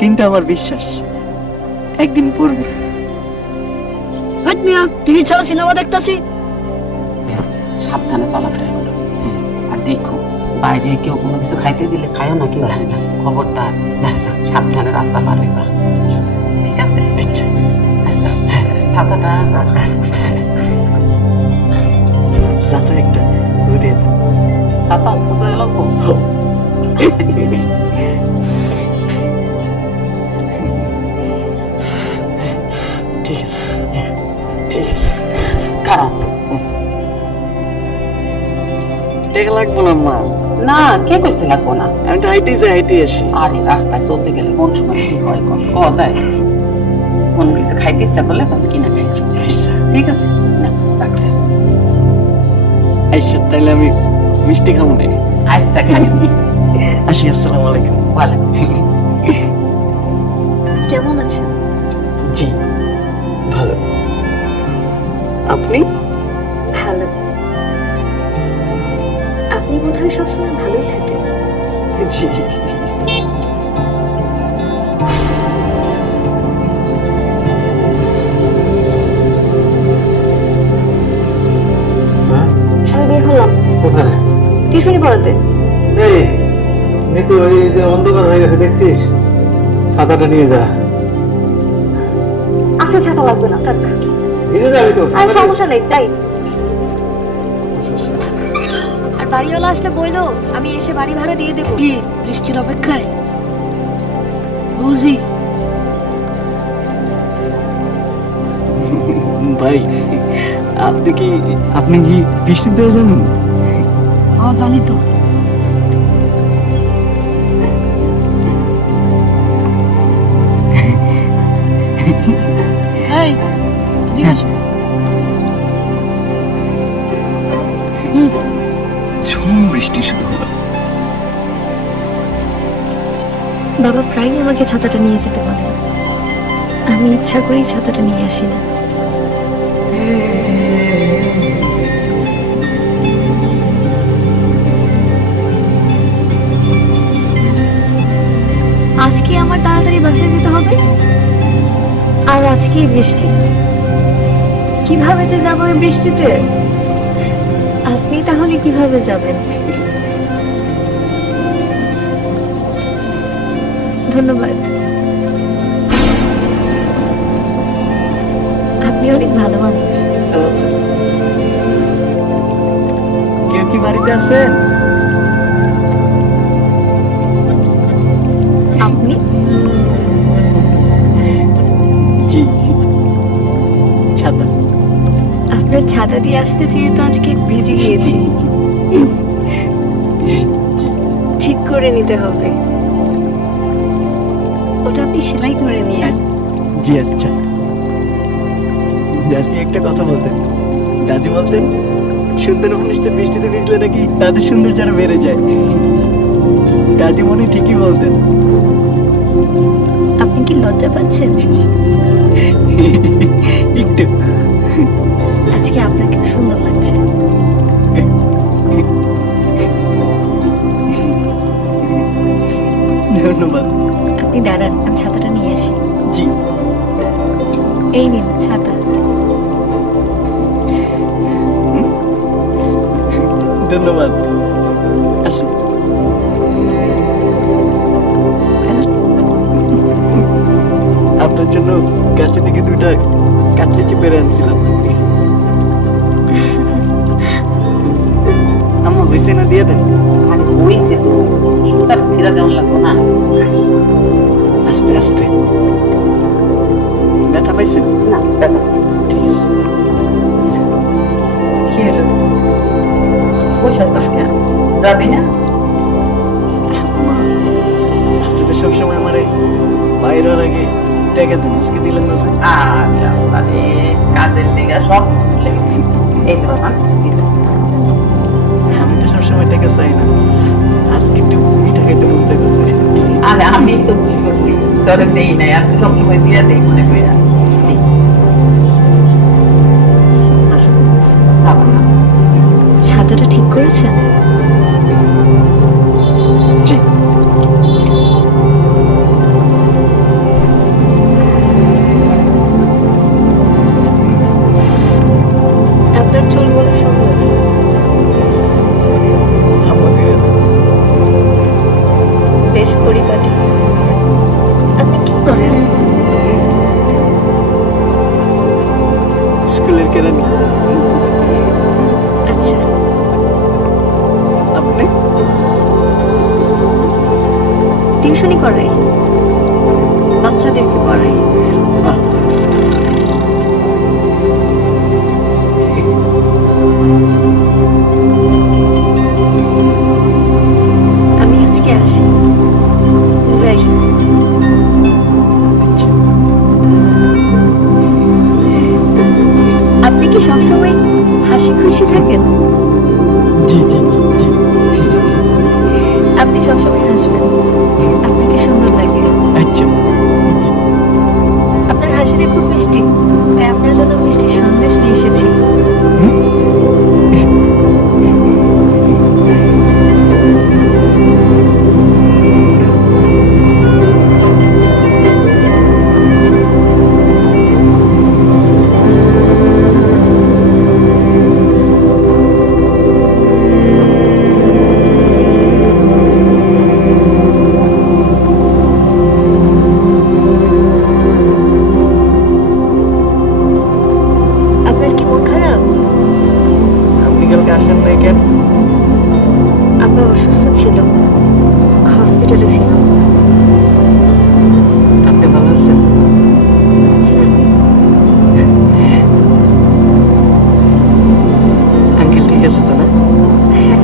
কিন্তু আমার বিশ্বাস একদিন পড়বে। টিভি ছাড়া সিনেমা দেখতেছি। সাবধানে চলাফেরা করো, আর দেখো বাইরে কেউ কোনো কিছু খাইতে দিলে খায়ও না, কিন্তু খবরদার সাবধানে রাস্তা পার হইবা, ঠিক আছে? আচ্ছা, ছাতাটা সাথে একটা উদে ছাতা ফুটো এলো। ঠিক আছে, ঠিক আছে। কারণ টাকা লাগবো না মা। না, কে কইছে লাগবো না? আমি তো হাইটে যাই, হাইটে আসি। আরে রাস্তায় চলতে গেলে কোন সময় কি হয় কওয়া যায়? কোনো কিছু খাইতে ইচ্ছা করলে তবে কিনা খাই, ঠিক আছে? না রাখো। আচ্ছা তাহলে আমি মিষ্টি খাবো না। আচ্ছা খাই। আসি, আসসালামু আলাইকুম। ওয়ালাইকুম আসসালাম। কেমন আছেন? জি ভালো, আপনি? ভালো। আপনি বোধহয় সবসময় ভালোই থাকেন। জি। আমি বের হলাম কোথায়? টিউশনি পড়াতে। এই মিতু, এই যে অন্ধকার হয়ে গেছে দেখছিস, ছাতাটা নিয়ে যা। আচ্ছা, ছাতা লাগবে না, থাক। নিয়ে যাবি তো? আর সমস্যা নেই, চাই। আর বাড়িওয়ালা আসলে বইলো আমি এসে বাড়ি ভাড়া দিয়ে দেবো। কি বৃষ্টির অপেক্ষায় বুঝি? ভাই আপনি কি বৃষ্টিতেও জানেন? হ্যাঁ জানি তো। এই এদিকে আসো। ঝুম বৃষ্টি শুরু হলো। বাবা প্রায়ই আমাকে ছাতাটা নিয়ে যেতে বলে, আমি ইচ্ছা করেই ছাতাটা নিয়ে আসি না। আজকে আমার তাড়াতাড়ি বাসায় যেতে হবে, আর আজকেই বৃষ্টি। কিভাবে যে যাবো এই বৃষ্টিতে? আপনি তাহলে কিভাবে যাবেন? ধন্যবাদ, আপনি অনেক ভালো মানুষ। কেউ কি বাড়িতে আছেন? আপনি? জি, ছাতা। আপনার ছাতা দিয়ে আসতে চেয়ে তো আজকে ভিজে গিয়েছি। ঠিক করে নিতে হবে, ওটা আপনি সেলাই করে নিয়ে। জি আচ্ছা। দাদি একটা কথা বলতেন, দাদি বলতেন সুন্দর মানুষদের বৃষ্টিতে ভিজলে নাকি তাদের সৌন্দর্য আরো বেড়ে যায়। দাদি মনে ঠিকই বলতেন। আপনি কি লজ্জা পাচ্ছেন? একটু। আজকে আপনাকে সুন্দর লাগছে। ধন্যবাদ। আপনি দাঁড়ান, আমি ছাতাটা নিয়ে আসি। জি। এই নিন ছাতা। ধন্যবাদ, আসি। আপনার জন্য গাছে থেকে দুইটা কাটলেচি পেরে আনছিলাম। আম্মা হয়েছে না, দিয়ে দেন। আরে হইছে তো, শুধু তার ছিঁড়া দেওয়ান লাগবো না। আস্তে আস্তে। ব্যথা পাইছেন? না দাদা, ঠিক আছে। কি হলো? বসে আছিস কেন? যাবি না? আপনি তো সবসময় আমার বাইরের আগে টাকা দেন, আজকে দিলেন না যে? আরে আল্লাহ রে, কাজের লেগা সব কিছু ভুলে গেছি। এই যে বাবা, ঠিক আছে। আমি তো সবসময় টাকা চাই না, আজকে একটু মিঠা খাইতে মন চাইতেছে। আরে আমি তো ভুল করছি, তোরে দেই নাই, আমি সবসময় দিয়া দেই মনে করি না। ছাতাটা ঠিক করেছেন? জি। টিউশনি করাই, বাচ্চাদেরকে পড়াই। বাহ। আমি আজকে আসি, যাই। আচ্ছা। আপনি কি সবসময় হাসি খুশি থাকেন? জি জি জি জি। আপনি সবসময় হাসবেন, আপনাকে সুন্দর লাগে। আচ্ছা। জি। আপনার হাসিটা খুব মিষ্টি, তাই আপনার জন্য মিষ্টি সন্দেশ নিয়ে এসেছি। আপনার কি মন খারাপ? আপনি কালকে আসেন নাই কেন? আব্বা অসুস্থ ছিল, হসপিটালে ছিল। আপনি ভালো আছেন? আঙ্কেল ঠিক আছে তো না? হ্যাঁ,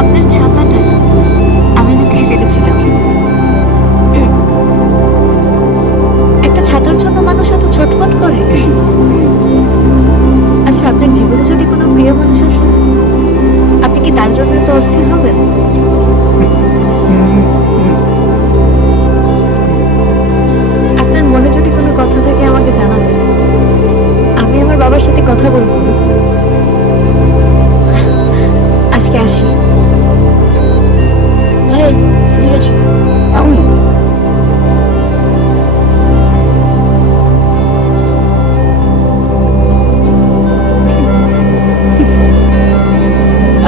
আপনার ছাতাটা আমি লুকিয়ে ফেলেছিলাম। একটা ছাতার জন্য মানুষ এত ছটফট করে। আচ্ছা, আপনার জীবনে যদি কোনো প্রিয় মানুষ আসে, আপনি কি তার জন্য এত অস্থির হবেন? আপনার মনে যদি কোনো কথা থাকে আমাকে জানাবেন, আমি আমার বাবার সাথে কথা বলবো। আজকে আসি। ভাই এদিকে আসো। আমি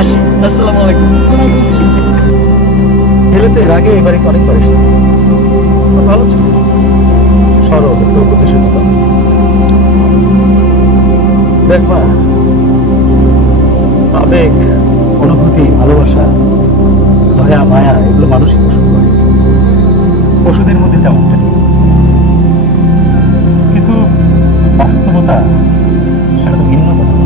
আচ্ছা, আসসালামু আলাইকুম। ওয়ালাইকুম আসসালাম। এলে তো এর আগে এবারে অনেকবার এসেছি, খুব ভালো ছিল, সরল প্রতিশোধ। দেখ মা, আবেগ, অনুভূতি, ভালোবাসা, দয়া, মায়া এগুলো মানুষই পোষণ করে, পশুদের মধ্যে তেমনটা নেই। কিন্তু বাস্তবতা সেটা তো ভিন্ন কথা।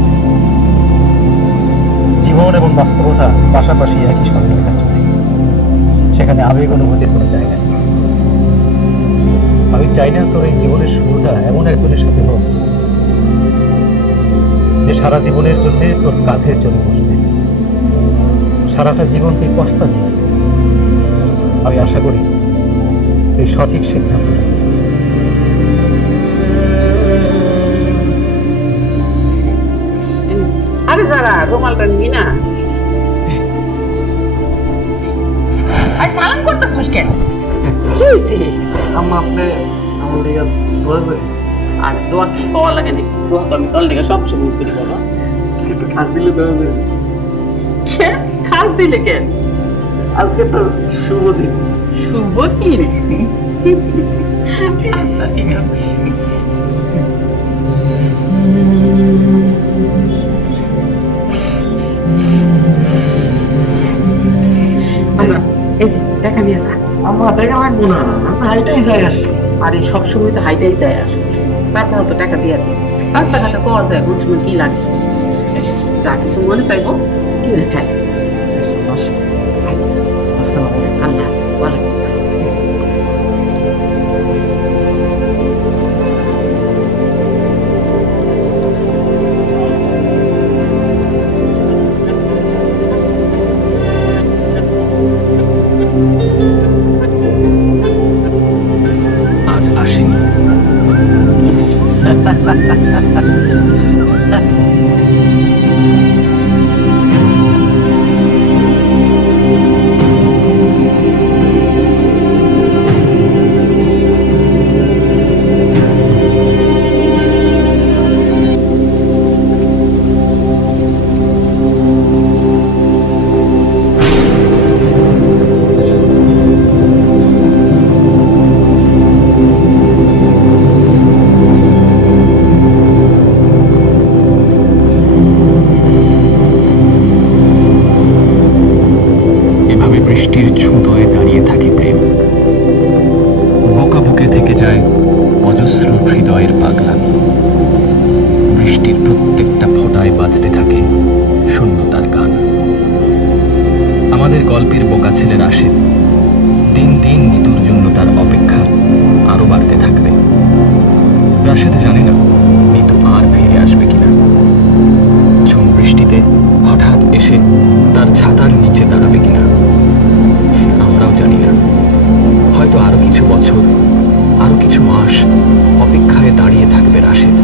জীবন এবং বাস্তবতা পাশাপাশি একই সঙ্গে লেখা চলে, সেখানে আবেগ অনুভূতির কোনো জায়গা নেই। আমি চাই না তোর এই জীবনের শুরুটা এমন একজনের সাথে হোক যে সারা জীবনের জন্য তোর কাঁধে চলে বসবে, সারাটা জীবন তুই পস্তা দিবি। আমি আশা করি তুই সঠিক সিদ্ধান্ত নিবি। আরে দাঁড়া, রুমালটা নিবি না? আর সালাম করতেছিস কেন? কি হয়েছে? আম্মা আপনি আমার দিকে দোয়া করে আর দোয়া কি পাওয়া লাগে নাকি? দোয়া তো আমি তোর লেগে সবসময় করি বলো। আজকে একটু খাস দিলে দোয়া করে। কেন? খাস দিলে কেন? আজকে তো শুভ দিন। শুভ দিন? আচ্ছা ঠিক আছে। আচ্ছা, এই যে টাকা নিয়ে যা। আম্মা টাকা লাগবো না, আমি হাইটাই যাই আসি। আরে সবসময় তো হাইটাই যায় আসুন, তারপর তো টাকা দিয়ে দিই। রাস্তাঘাটে পাওয়া যায় কোন সময় কি লাগে, যা কিছু মনে চাইবো কিনে খাই। আচ্ছা, আসসালামু আলাইকুম। আল্লাহ হাফেজ। ওয়ালাইকুম আসসালাম। এভাবে বৃষ্টির ছুঁতোয় দাঁড়িয়ে থাকে প্রেম। বোকা বুকে থেকে যায় অজস্র হৃদয়ের পাগলামি। বৃষ্টির প্রত্যেকটা ফোঁটায় বাজতে থাকে শূন্যতার গান। আমাদের গল্পের বোকা ছেলে রাশেদ দিন দিন মিতুর জন্য তার অপেক্ষা আরো বাড়তে থাকবে। রাশেদ জানে না মিতু আর ফিরে আসবে কিনা। ঝুম বৃষ্টিতে হঠাৎ এসে তার ছাতার নিচে দাঁড়াবে কিনা আমরাও জানি না। হয়তো আরো কিছু বছর, আরো কিছু মাস অপেক্ষায় দাঁড়িয়ে থাকবে রাশেদ।